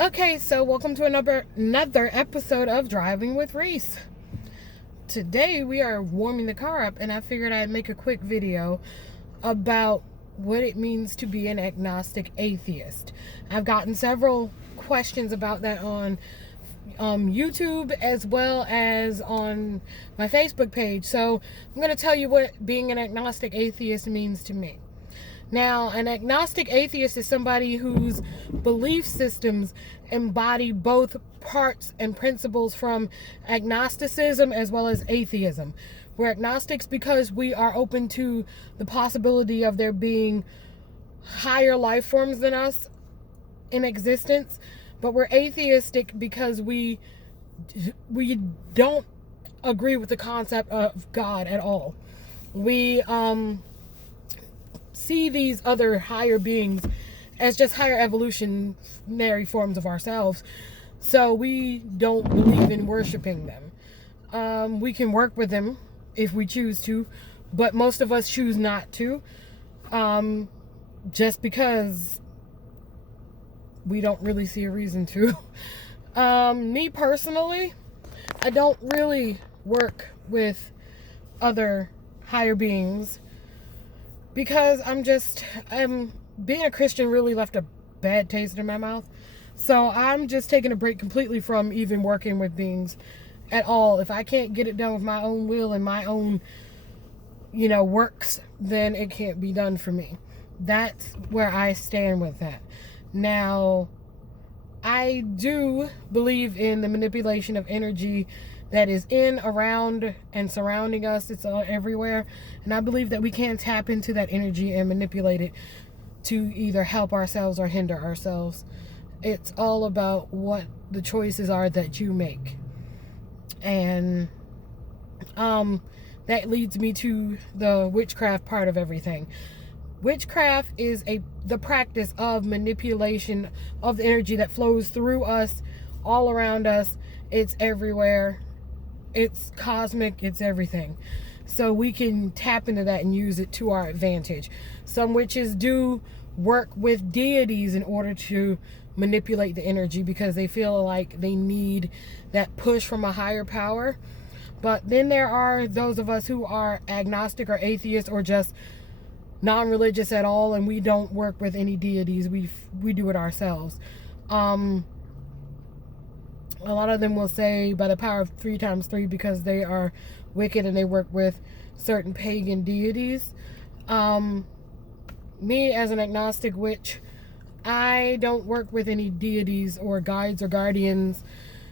Okay, so welcome to another episode of Driving with Risse. Today we are warming the car up, and I figured I'd make a quick video about what it means to be an agnostic atheist. I've gotten several questions about that on YouTube as well as on my Facebook page. So I'm going to tell you what being an agnostic atheist means to me. Now, an agnostic atheist is somebody whose belief systems embody both parts and principles from agnosticism as well as atheism. We're agnostics because we are open to the possibility of there being higher life forms than us in existence, but we're atheistic because we don't agree with the concept of God at all. We see these other higher beings as just higher evolutionary forms of ourselves. So we don't believe in worshiping them. We can work with them if we choose to, but most of us choose not to, just because we don't really see a reason to. Me personally, I don't really work with other higher beings because being a Christian really left a bad taste in my mouth. So I'm just taking a break completely from even working with beings at all. If I can't get it done with my own will and my own, works, then it can't be done for me. That's where I stand with that. Now, I do believe in the manipulation of energy that is in, around, and surrounding us. It's all everywhere. And I believe that we can tap into that energy and manipulate it to either help ourselves or hinder ourselves. It's all about what the choices are that you make. And that leads me to the witchcraft part of everything. Witchcraft is the practice of manipulation of the energy that flows through us, all around us. It's everywhere. It's cosmic. It's everything. So we can tap into that and use it to our advantage. Some witches do work with deities in order to manipulate the energy because they feel like they need that push from a higher power. But then there are those of us who are agnostic or atheist or just non-religious at all, and we don't work with any deities. We do it ourselves. A lot of them will say by the power of 3 times 3 because they are wicked and they work with certain pagan deities. Me as an agnostic witch, I don't work with any deities or guides or guardians.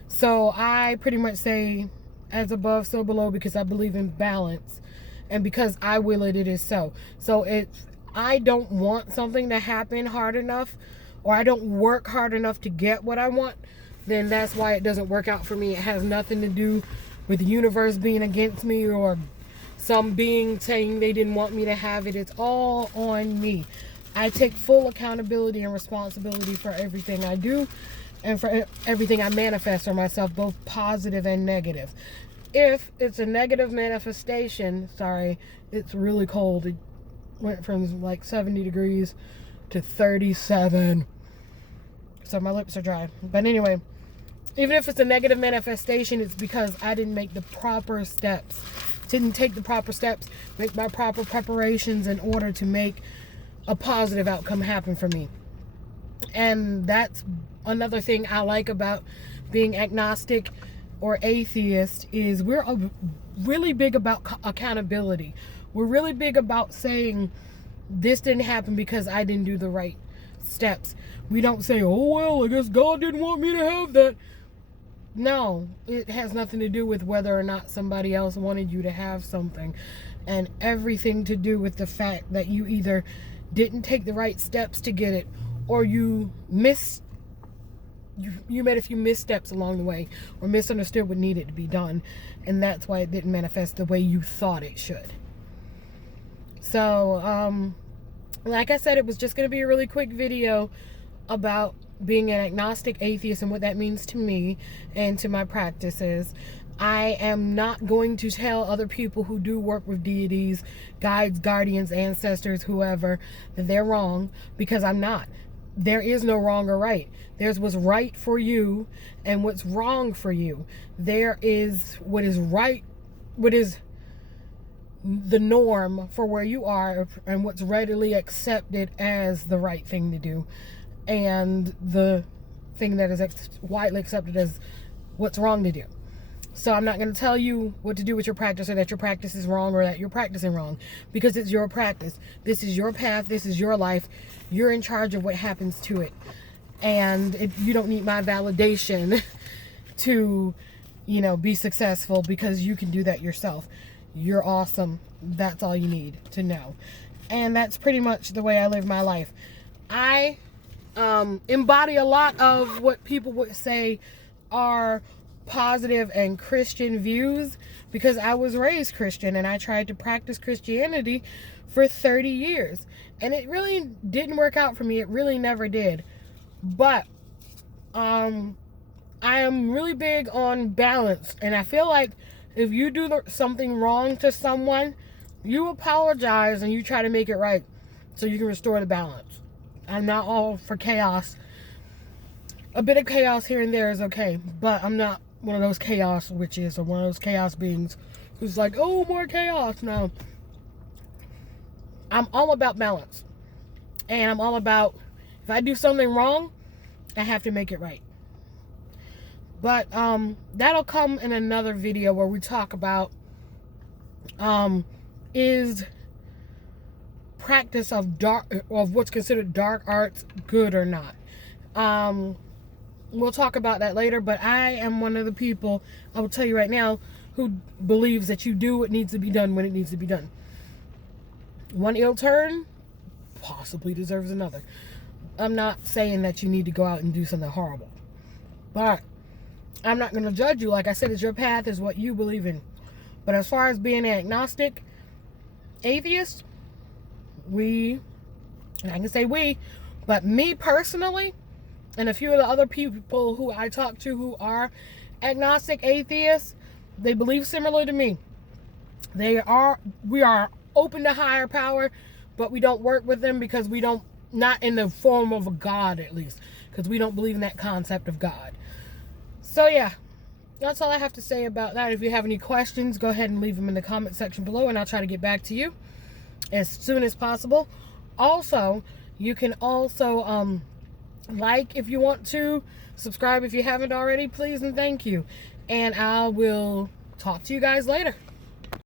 So I pretty much say as above, so below, because I believe in balance. And because I will it, it is so. So if I don't want something to happen hard enough, or I don't work hard enough to get what I want, then that's why it doesn't work out for me. It has nothing to do with the universe being against me or some being saying they didn't want me to have it. It's all on me. I take full accountability and responsibility for everything I do and for everything I manifest for myself, both positive and negative. If it's a negative manifestation, sorry, it's really cold. It went from like 70 degrees to 37. So my lips are dry. But anyway, even if it's a negative manifestation, it's because I didn't make the proper steps. Didn't take the proper steps, make my proper preparations in order to make a positive outcome happen for me. And that's another thing I like about being agnostic or atheist is we're really big about accountability. We're really big about saying this didn't happen because I didn't do the right steps. We don't say, oh, well, I guess God didn't want me to have that. No, it has nothing to do with whether or not somebody else wanted you to have something, and everything to do with the fact that you either didn't take the right steps to get it, or you made a few missteps along the way, or misunderstood what needed to be done, and that's why it didn't manifest the way you thought it should. So, like I said, it was just going to be a really quick video about being an agnostic atheist and what that means to me and to my practices. I am not going to tell other people who do work with deities, guides, guardians, ancestors, whoever, that they're wrong, because I'm not. there is no wrong or right. There's what's right for you and what's wrong for you. There is what is right, what is the norm for where you are, and what's readily accepted as the right thing to do, and the thing that is widely accepted as what's wrong to do. So I'm not going to tell you what to do with your practice, or that your practice is wrong, or that you're practicing wrong, because it's your practice. This is your path. This is your life. You're in charge of what happens to it. And you don't need my validation to, be successful, because you can do that yourself. You're awesome. That's all you need to know. And that's pretty much the way I live my life. I embody a lot of what people would say are positive and Christian views, because I was raised Christian and I tried to practice Christianity for 30 years. And it really didn't work out for me. It really never did. But I am really big on balance. And I feel like if you do something wrong to someone, you apologize and you try to make it right so you can restore the balance. I'm not all for chaos. A bit of chaos here and there is okay, but I'm not one of those chaos witches or one of those chaos beings who's like, oh, more chaos. No. I'm all about balance. And I'm all about, if I do something wrong, I have to make it right. But that'll come in another video where we talk about is practice of what's considered dark arts good or not. We'll talk about that later, but I am one of the people, I will tell you right now, who believes that you do what needs to be done when it needs to be done. One ill turn possibly deserves another. I'm not saying that you need to go out and do something horrible, but I'm not going to judge you. Like I said, it's your path, is what you believe in. But as far as being an agnostic atheist, I can say we, but me personally, and a few of the other people who I talk to who are agnostic atheists, they believe similar to me. We are open to higher power, but we don't work with them because not in the form of a God, at least, because we don't believe in that concept of God. So yeah, that's all I have to say about that. If you have any questions, go ahead and leave them in the comment section below, and I'll try to get back to you as soon as possible. Also, you can also like if you want to, subscribe if you haven't already, please and thank you. And I will talk to you guys later.